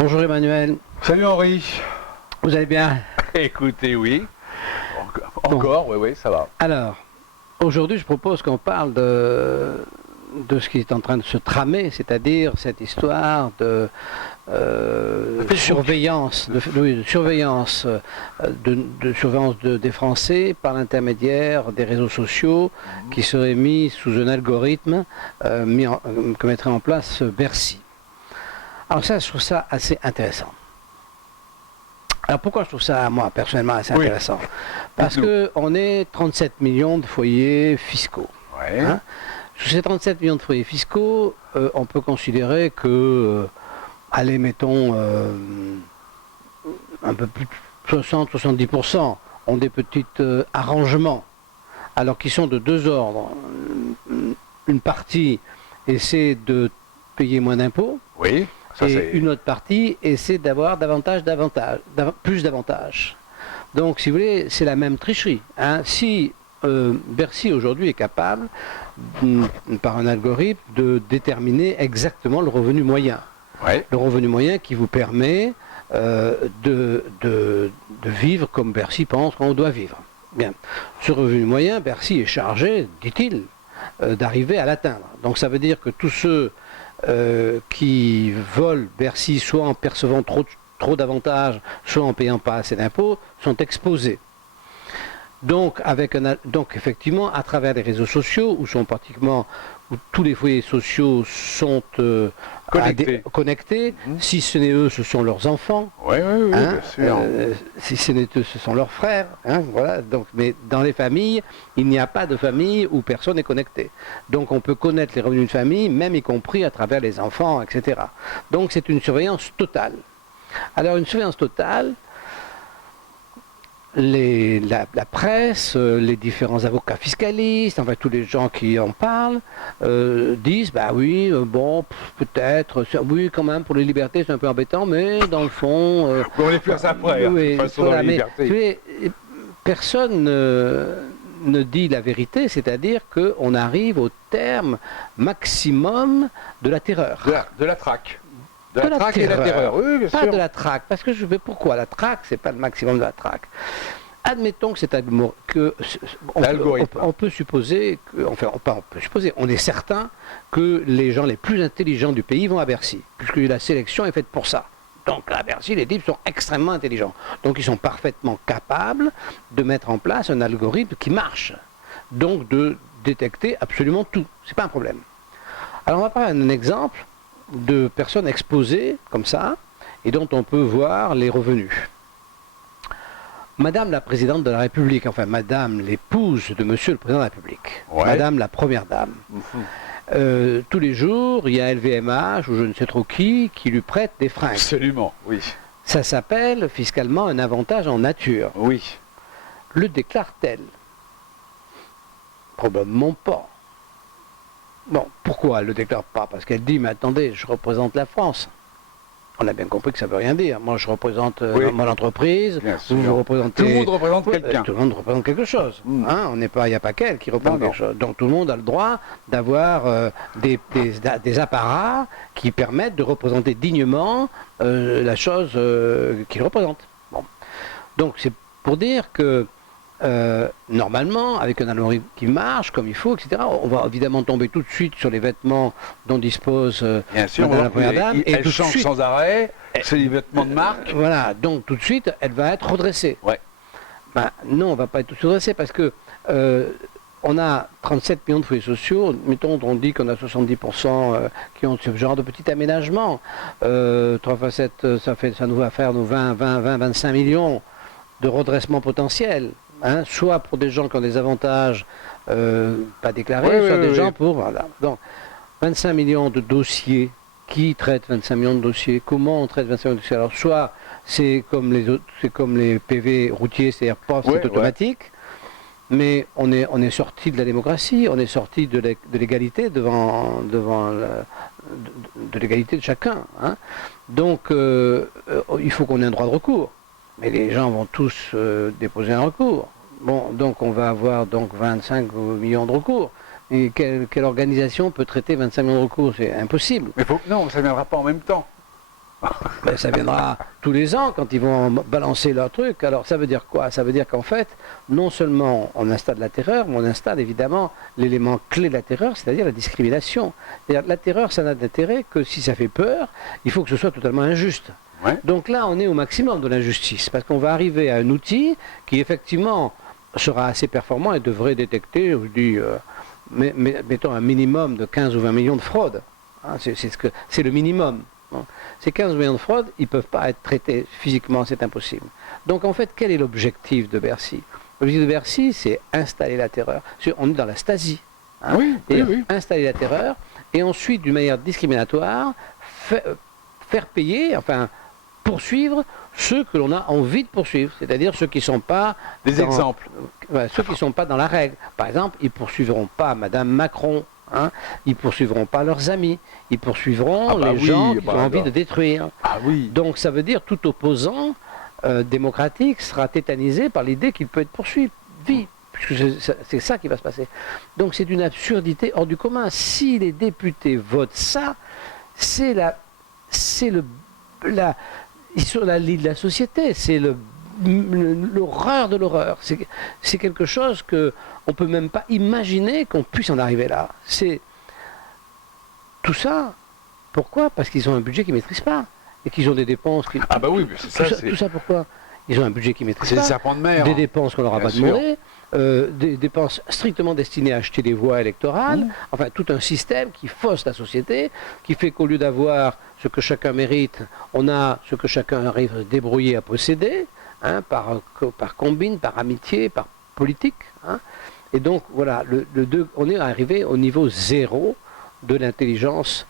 Bonjour Emmanuel. Salut Henri. Vous allez bien? Écoutez, oui. Encore, bon. Oui, ça va. Alors, aujourd'hui je propose qu'on parle de ce qui est en train de se tramer, c'est-à-dire cette histoire de surveillance, de surveillance des Français par l'intermédiaire des réseaux sociaux qui seraient mis sous un algorithme que mettrait en place Bercy. Alors ça, je trouve ça assez intéressant. Alors pourquoi je trouve ça, moi, personnellement, assez intéressant? Parce qu'on est 37 millions de foyers fiscaux. Ouais. Hein? Sur ces 37 millions de foyers fiscaux, on peut considérer que, allez, mettons, un peu plus de 60-70% ont des petits arrangements, alors qu'ils sont de deux ordres. Une partie essaie de payer moins d'impôts. Oui. Et une autre partie essaie d'avoir plus d'avantages. Donc, si vous voulez, c'est la même tricherie. Hein. Si Bercy aujourd'hui est capable, par un algorithme, de déterminer exactement le revenu moyen. Ouais. Le revenu moyen qui vous permet de vivre comme Bercy pense qu'on doit vivre. Bien. Ce revenu moyen, Bercy est chargé, dit-il, d'arriver à l'atteindre. Donc ça veut dire que tous ceux qui volent Bercy, soit en percevant trop d'avantages, soit en payant pas assez d'impôts, sont exposés. Donc, donc effectivement, à travers les réseaux sociaux, où tous les foyers sociaux sont connectés, si ce n'est eux, ce sont leurs enfants. Oui, bien sûr. Si ce n'est eux, ce sont leurs frères. Hein, voilà. Donc, mais dans les familles, il n'y a pas de famille où personne n'est connecté. Donc on peut connaître les revenus de famille, même y compris à travers les enfants, etc. Donc c'est une surveillance totale. Alors une surveillance totale, la presse, les différents avocats fiscalistes, enfin tous les gens qui en parlent, disent, bah oui, bon, peut-être, oui, quand même, pour les libertés, c'est un peu embêtant, mais dans le fond... on est plus à ça après, oui, de toute façon, dans la liberté. Personne ne dit la vérité, c'est-à-dire qu'on arrive au terme maximum de la terreur. De la traque. De la traque et de la terreur, oui, bien sûr. Pas de la traque, parce que pourquoi la traque, c'est pas le maximum de la traque. Admettons que on peut supposer, on est certain que les gens les plus intelligents du pays vont à Bercy, puisque la sélection est faite pour ça. Donc à Bercy, les types sont extrêmement intelligents. Donc ils sont parfaitement capables de mettre en place un algorithme qui marche. Donc de détecter absolument tout. C'est pas un problème. Alors on va prendre un exemple de personnes exposées comme ça, et dont on peut voir les revenus. Madame la Présidente de la République, enfin Madame l'épouse de Monsieur le Président de la République, Madame la Première Dame. Tous les jours, il y a LVMH ou je ne sais trop qui lui prête des fringues. Absolument, oui. Ça s'appelle fiscalement un avantage en nature. Oui. Le déclare-t-elle? Probablement pas. Bon, pourquoi elle ne le déclare pas? Parce qu'elle dit, mais attendez, je représente la France. On a bien compris que ça ne veut rien dire. Moi, je représente mon entreprise, vous représentez... Tout le monde représente quelqu'un. Tout le monde représente quelque chose. Hein, il n'y a pas qu'elle qui représente quelque chose. Donc tout le monde a le droit d'avoir des apparats qui permettent de représenter dignement la chose qu'il représente. Bon. Donc c'est pour dire que normalement, avec un algorithme qui marche comme il faut, etc., on va évidemment tomber tout de suite sur les vêtements dont dispose Madame la Première Dame. Et elle change sans arrêt, c'est des vêtements de marque. Voilà, donc tout de suite, elle va être redressée. Ouais. Ben, non, on ne va pas être redressée parce que on a 37 millions de foyers sociaux, mettons, on dit qu'on a 70% qui ont ce genre de petit aménagement. 3 x 7, ça nous va faire 25 millions de redressement potentiel. Hein, soit pour des gens qui ont des avantages pas déclarés, soit des gens pour... Voilà. Donc, 25 millions de dossiers. Qui traite 25 millions de dossiers? Comment on traite 25 millions de dossiers? Alors, soit c'est comme les PV routiers, c'est-à-dire c'est automatique, mais on est sorti de la démocratie, on est sorti de l'égalité de l'égalité de chacun. Hein. Donc, il faut qu'on ait un droit de recours. Mais les gens vont tous déposer un recours. Bon, donc on va avoir donc 25 millions de recours. Et quelle organisation peut traiter 25 millions de recours? C'est impossible. Mais non, ça ne viendra pas en même temps. Ben, ça viendra tous les ans quand ils vont balancer leur truc. Alors ça veut dire quoi? Ça veut dire qu'en fait, non seulement on installe la terreur, mais on installe évidemment l'élément clé de la terreur, c'est-à-dire la discrimination. C'est-à-dire la terreur, ça n'a d'intérêt que si ça fait peur, il faut que ce soit totalement injuste. Ouais. Donc là, on est au maximum de l'injustice, parce qu'on va arriver à un outil qui effectivement sera assez performant et devrait détecter, je dis, mettons un minimum de 15 ou 20 millions de fraudes. Hein, c'est le minimum. Bon. Ces 15 millions de fraudes, ils ne peuvent pas être traités physiquement, c'est impossible. Donc en fait, quel est l'objectif de Bercy? L'objectif de Bercy, c'est installer la terreur. On est dans la Stasi. Hein, Oui, oui. Installer la terreur, et ensuite, d'une manière discriminatoire, faire payer, enfin, poursuivre ceux que l'on a envie de poursuivre, c'est-à-dire ceux qui ne sont pas... Des exemples. Ceux qui ne sont pas dans la règle. Par exemple, ils ne poursuivront pas Madame Macron, hein, ils ne poursuivront pas leurs amis, ils poursuivront les gens qui ont envie de détruire. Ah oui. Donc ça veut dire tout opposant démocratique sera tétanisé par l'idée qu'il peut être poursuivi. Puisque c'est ça qui va se passer. Donc c'est une absurdité hors du commun. Si les députés votent ça, ils sont la lie de la société, c'est l'horreur de l'horreur. C'est quelque chose qu'on ne peut même pas imaginer qu'on puisse en arriver là. C'est tout ça. Pourquoi? Parce qu'ils ont un budget qu'ils ne maîtrisent pas. Et qu'ils ont des dépenses qui... Ah bah oui, mais c'est ça. Tout ça pourquoi? Ils ont un budget qu'ils ne maîtrisent pas. C'est des serpents de mer. Des dépenses qu'on leur a pas demandé. Des dépenses strictement destinées à acheter des voix électorales, enfin tout un système qui fausse la société, qui fait qu'au lieu d'avoir ce que chacun mérite, on a ce que chacun arrive à se débrouiller à posséder, hein, par combine, par amitié, par politique. Hein. Et donc voilà, on est arrivé au niveau zéro de l'intelligence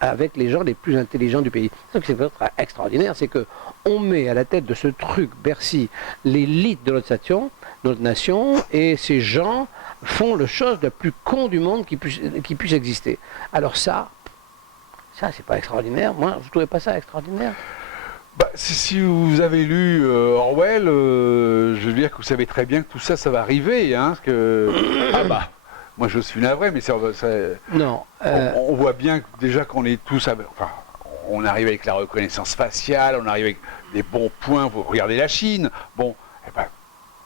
avec les gens les plus intelligents du pays. C'est extraordinaire, c'est que on met à la tête de ce truc Bercy l'élite de notre nation, et ces gens font le chose la plus con du monde qui puisse exister. Alors ça c'est pas extraordinaire. Moi, je ne trouvais pas ça extraordinaire. Bah, si vous avez lu Orwell, je veux dire que vous savez très bien que tout ça, ça va arriver. Hein, parce que... ah bah, moi je suis navré, mais non, on voit bien que déjà qu'on est tous... Enfin, on arrive avec la reconnaissance faciale, on arrive avec des bons points, vous regardez la Chine. Bon, eh ben,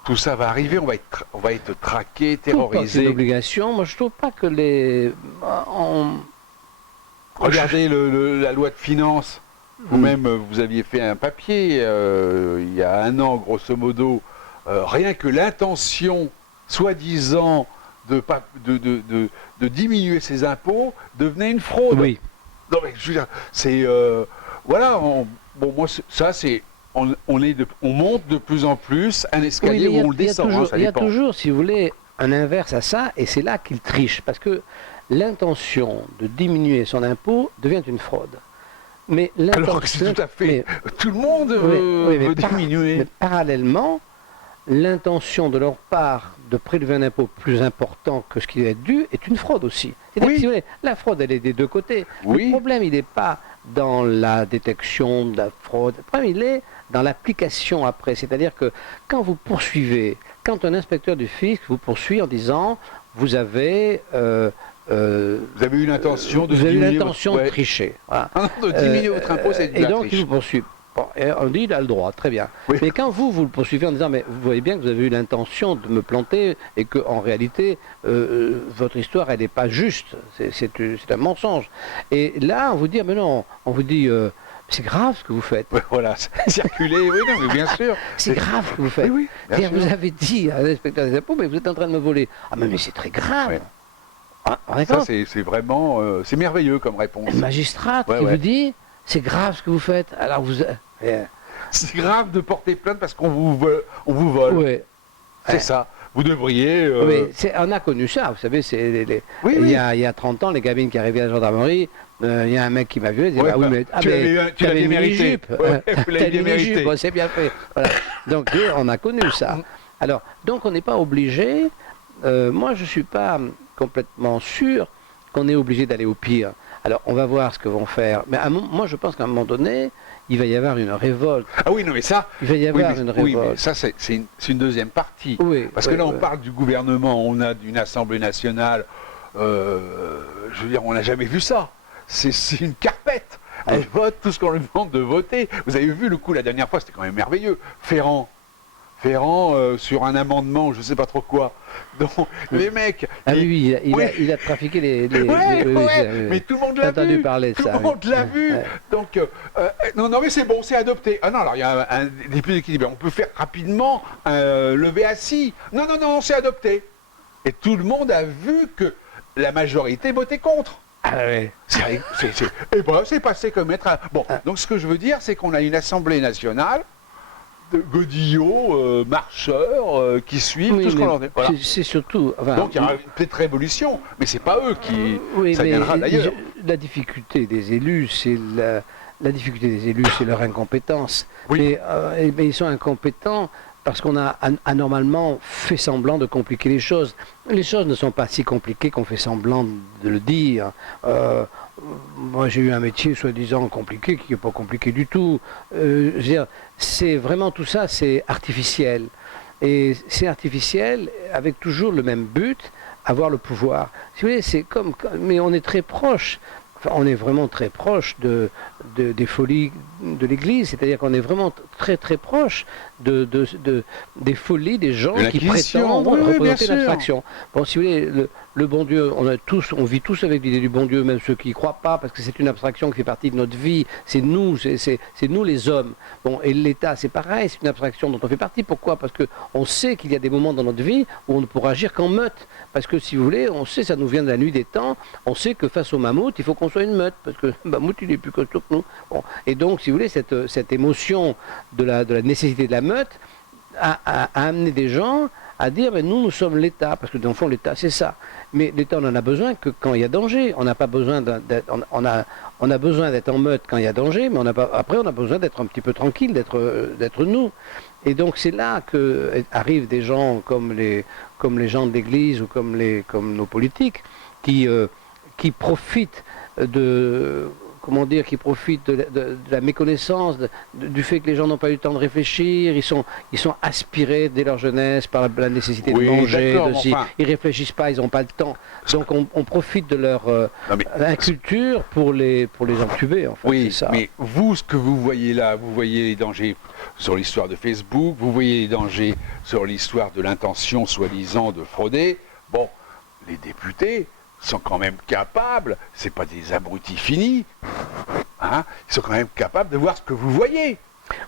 tout ça va arriver, on va être traqué, terrorisé. C'est une obligation. Moi, je trouve pas que Regardez la loi de finances. Vous-même, vous aviez fait un papier il y a un an, grosso modo. Rien que l'intention, soi-disant, de diminuer ses impôts, devenait une fraude. Oui. Non, mais je veux dire, c'est... voilà, bon, moi, ça, c'est... On monte de plus en plus un escalier où on le descend. Il y a toujours, si vous voulez, un inverse à ça, et c'est là qu'il triche. Parce que l'intention de diminuer son impôt devient une fraude. Mais alors que c'est tout à fait... tout le monde veut diminuer. Mais parallèlement, l'intention de leur part de prélever un impôt plus important que ce qui est dû est une fraude aussi. C'est-à-dire que, si vous voulez, la fraude, elle est des deux côtés. Oui. Le problème, il n'est pas dans la détection de la fraude. Le problème, il est dans l'application après. C'est-à-dire que quand vous poursuivez, quand un inspecteur du fisc vous poursuit en disant vous avez eu une intention de tricher. Voilà. De diminuer votre impôt, c'est de la triche. Et donc, il vous poursuit. Bon, et on dit il a le droit, très bien. Oui. Mais quand vous le poursuivez en disant mais vous voyez bien que vous avez eu l'intention de me planter et qu'en réalité votre histoire elle n'est pas juste, c'est un mensonge. Et là on vous dit mais non, on vous dit c'est grave ce que vous faites. Ouais, voilà, circuler, oui, non, mais bien sûr. C'est grave ce que vous faites. Oui, vous avez dit à l'inspecteur des impôts mais vous êtes en train de me voler. Ah mais c'est très grave. Ouais. Ça c'est vraiment, c'est merveilleux comme réponse. Un magistrat qui vous dit c'est grave ce que vous faites. Alors vous... C'est grave de porter plainte parce qu'on vous vole. Oui. C'est ça. Vous devriez... Oui, on a connu ça, vous savez, il y a 30 ans, les gamines qui arrivaient à la gendarmerie, il y a un mec qui m'a vu, il dit, ah oui, mais tu l'avais mérité. Tu l'avais mérité. Bon, c'est bien fait. Voilà. Donc, on a connu ça. Alors, donc on n'est pas obligé, moi je ne suis pas complètement sûr qu'on est obligé d'aller au pire. Alors, on va voir ce que vont faire. Mais moi, je pense qu'à un moment donné, il va y avoir une révolte. Ah oui, non, mais ça... Il va y avoir une révolte. Oui, mais ça, c'est une deuxième partie. Oui, parce que là, on parle du gouvernement, on a une Assemblée nationale. Je veux dire, on n'a jamais vu ça. C'est une carpette. Elle vote tout ce qu'on lui demande de voter. Vous avez vu le coup la dernière fois, c'était quand même merveilleux. Ferrand, sur un amendement, je ne sais pas trop quoi. Donc, les mecs... Ah oui, il a trafiqué les... mais tout le monde l'a J'ai entendu vu. parler de Tout ça. le monde l'a vu. Ouais. Donc, non, mais c'est bon, c'est adopté. Ah non, alors il y a un député qui dit, on peut faire rapidement un lever assis. Non, c'est adopté. Et tout le monde a vu que la majorité votait contre. Ah ouais. Et ben, c'est passé comme être... Bon, donc ce que je veux dire, c'est qu'on a une Assemblée nationale de godillots, marcheurs, qui suivent tout ce qu'on leur dit. Voilà. C'est surtout... Enfin, donc il y aura une petite révolution, mais c'est pas eux qui... ça viendra d'ailleurs. La difficulté des élus, c'est la difficulté des élus, c'est leur incompétence. Oui. Mais ils sont incompétents parce qu'on a anormalement fait semblant de compliquer les choses. Les choses ne sont pas si compliquées qu'on fait semblant de le dire. Moi, j'ai eu un métier soi-disant compliqué qui n'est pas compliqué du tout. Je veux dire, c'est vraiment tout ça, c'est artificiel. Et c'est artificiel avec toujours le même but, avoir le pouvoir. Si vous voulez, c'est comme... Mais on est très proche. Enfin, on est vraiment très proche des folies de l'Église, c'est-à-dire qu'on est vraiment très très proche des folies des gens qui prétendent représenter l'abstraction. Bon, si vous voulez, le bon Dieu, on vit tous avec l'idée du bon Dieu, même ceux qui n'y croient pas, parce que c'est une abstraction qui fait partie de notre vie, c'est nous les hommes. Bon, et l'État, c'est pareil, c'est une abstraction dont on fait partie. Pourquoi? Parce qu'on sait qu'il y a des moments dans notre vie où on ne pourra agir qu'en meute. Parce que si vous voulez, on sait, ça nous vient de la nuit des temps, on sait que face au mammouth, il faut qu'on soit une meute, parce que le mammouth, il est plus costaud que nous. Bon. Et donc, si vous voulez, cette émotion de la nécessité de la meute a amené des gens à dire, mais nous sommes l'État, parce que dans le fond, l'État, c'est ça. Mais l'État, on n'en a besoin que quand il y a danger. On n'a pas besoin on a besoin d'être en meute quand il y a danger, mais après, on a besoin d'être un petit peu tranquille, d'être nous. Et donc, c'est là qu'arrivent des gens comme les gens de l'Église ou comme nos politiques qui profitent qui profitent de la méconnaissance, du fait que les gens n'ont pas eu le temps de réfléchir, ils sont aspirés dès leur jeunesse par la nécessité de manger, ils réfléchissent pas, ils n'ont pas le temps. Donc on profite de leur inculture pour les entuber, en fait. Oui, c'est ça. Mais vous, ce que vous voyez là, vous voyez les dangers sur l'histoire de Facebook, vous voyez les dangers sur l'histoire de l'intention soi-disant de frauder. Bon, les députés sont quand même capables, c'est pas des abrutis finis, hein, ils sont quand même capables de voir ce que vous voyez.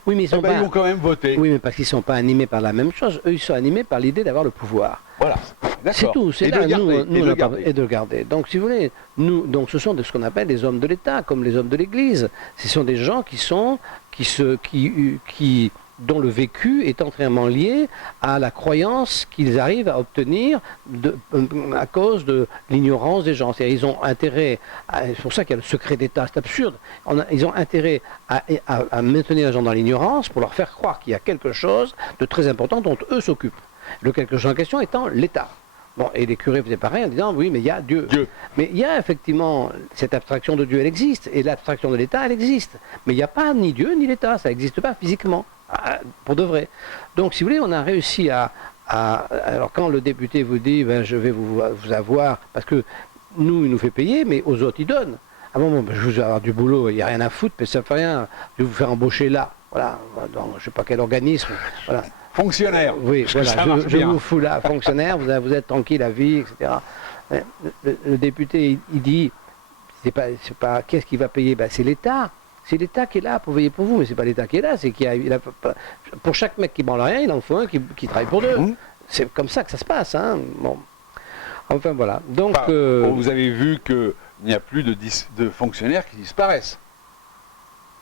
Oui, mais ils vont quand même voter. Oui, mais parce qu'ils ne sont pas animés par la même chose. Eux, ils sont animés par l'idée d'avoir le pouvoir. Voilà, d'accord. C'est tout. C'est et là, de le garder. Et de le garder. Donc, si vous voulez, ce sont ce qu'on appelle des hommes de l'État, comme les hommes de l'Église. Ce sont des gens dont le vécu est entièrement lié à la croyance qu'ils arrivent à obtenir à cause de l'ignorance des gens. C'est-à-dire, ils ont intérêt, c'est pour ça qu'il y a le secret d'État, c'est absurde, ils ont intérêt à maintenir les gens dans l'ignorance pour leur faire croire qu'il y a quelque chose de très important dont eux s'occupent. Le quelque chose en question étant l'État. Bon, et les curés faisaient pareil en disant, oui, mais il y a Dieu. Mais il y a effectivement, cette abstraction de Dieu, elle existe, et l'abstraction de l'État, elle existe. Mais il n'y a pas ni Dieu ni l'État, ça n'existe pas physiquement. Pour de vrai. Donc, si vous voulez, on a réussi alors, quand le député vous dit, je vais vous avoir, parce que nous, il nous fait payer, mais aux autres, il donne. Ah bon, je vais avoir du boulot, il n'y a rien à foutre, mais ça ne fait rien. Je vais vous faire embaucher là. Voilà, dans je ne sais pas quel organisme. Voilà. Fonctionnaire. Oui, voilà, je vous fous là, fonctionnaire, vous êtes tranquille à vie, etc. Le député, il dit, c'est pas qu'est-ce qui va payer? C'est l'État. C'est l'État qui est là pour veiller pour vous, mais c'est pas l'État qui est là, c'est pour chaque mec qui branle rien, il en faut un qui travaille pour deux. C'est comme ça que ça se passe, hein. Bon. Enfin voilà. Donc vous avez vu qu'il n'y a plus de fonctionnaires qui disparaissent.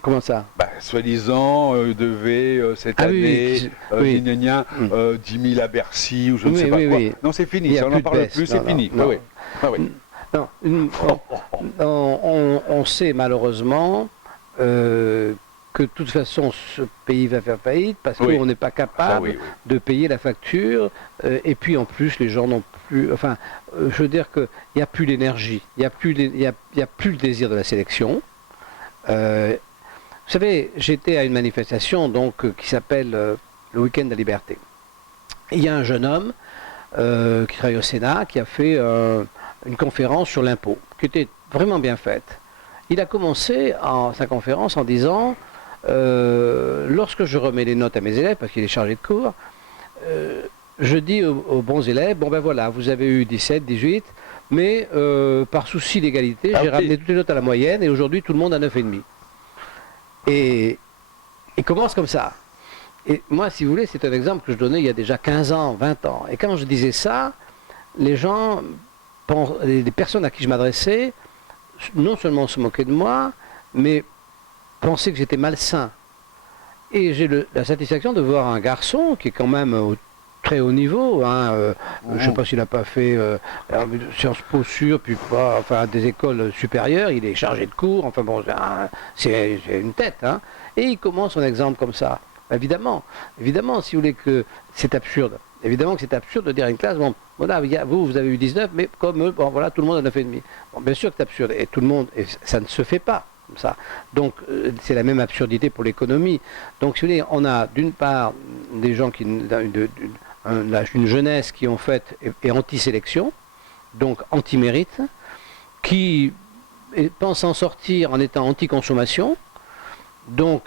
Comment ça? Soi-disant, devait cette année, 10 000 à Bercy, ou je ne sais pas quoi. Non, c'est fini, ça, on n'en parle plus, c'est fini. Non, on sait malheureusement que de toute façon ce pays va faire faillite parce qu'on n'est pas capable de payer la facture et puis en plus les gens n'ont plus, enfin je veux dire qu'il n'y a plus d'énergie, il n'y a plus le désir de la sélection. Vous savez, j'étais à une manifestation qui s'appelle le Week-end de la Liberté. Et il y a un jeune homme qui travaille au Sénat qui a fait une conférence sur l'impôt qui était vraiment bien faite. Il a commencé sa conférence en disant, lorsque je remets les notes à mes élèves, parce qu'il est chargé de cours, je dis aux bons élèves, bon ben voilà, vous avez eu 17, 18, mais par souci d'égalité, j'ai ramené toutes les notes à la moyenne, et aujourd'hui tout le monde a 9,5. Et il commence comme ça. Et moi, si vous voulez, c'est un exemple que je donnais il y a déjà 15 ans, 20 ans. Et quand je disais ça, les gens, les personnes à qui je m'adressais, non seulement se moquaient de moi, mais pensaient que j'étais malsain. Et j'ai la satisfaction de voir un garçon qui est quand même au très haut niveau, hein, je ne sais pas s'il n'a pas fait Sciences Po sûr, puis pas, enfin des écoles supérieures, il est chargé de cours, enfin bon, c'est une tête, hein, et il commence son exemple comme ça. Évidemment, si vous voulez que c'est absurde, évidemment que c'est absurde de dire à une classe, bon, voilà, vous avez eu 19, mais comme eux, bon, voilà, tout le monde a 9,5. Bon, bien sûr que c'est absurde, et tout le monde, et ça ne se fait pas comme ça. Donc, c'est la même absurdité pour l'économie. Donc, si vous voulez, on a d'une part des gens qui, une jeunesse qui en fait est anti-sélection, donc anti-mérite, qui pense s'en sortir en étant anti-consommation, donc,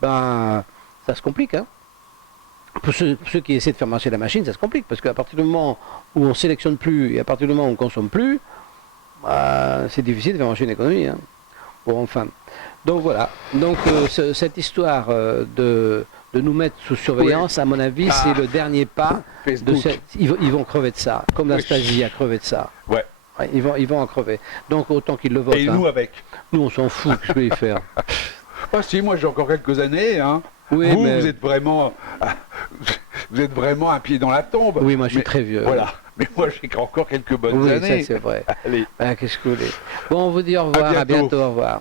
ben, ça se complique, hein. Pour ceux qui essaient de faire marcher la machine, ça se complique, parce qu'à partir du moment où on ne sélectionne plus, et à partir du moment où on ne consomme plus, c'est difficile de faire marcher une économie, hein. Bon, enfin. Donc voilà. Donc cette histoire de nous mettre sous surveillance, à mon avis, c'est le dernier pas. Ils vont crever de ça, comme la Stasi a crevé de ça. Ouais. Ouais, ils vont en crever. Donc autant qu'ils le votent. Et nous avec. Nous, on s'en fout, qu'est-ce que je vais y faire. Ah si, moi j'ai encore quelques années, hein. Oui, vous êtes vraiment un pied dans la tombe. Oui, moi je suis très vieux. Voilà. Mais moi j'ai encore quelques bonnes années. Ça c'est vrai. Allez. Qu'est-ce que vous voulez. Bon, on vous dit au revoir, à bientôt, au revoir.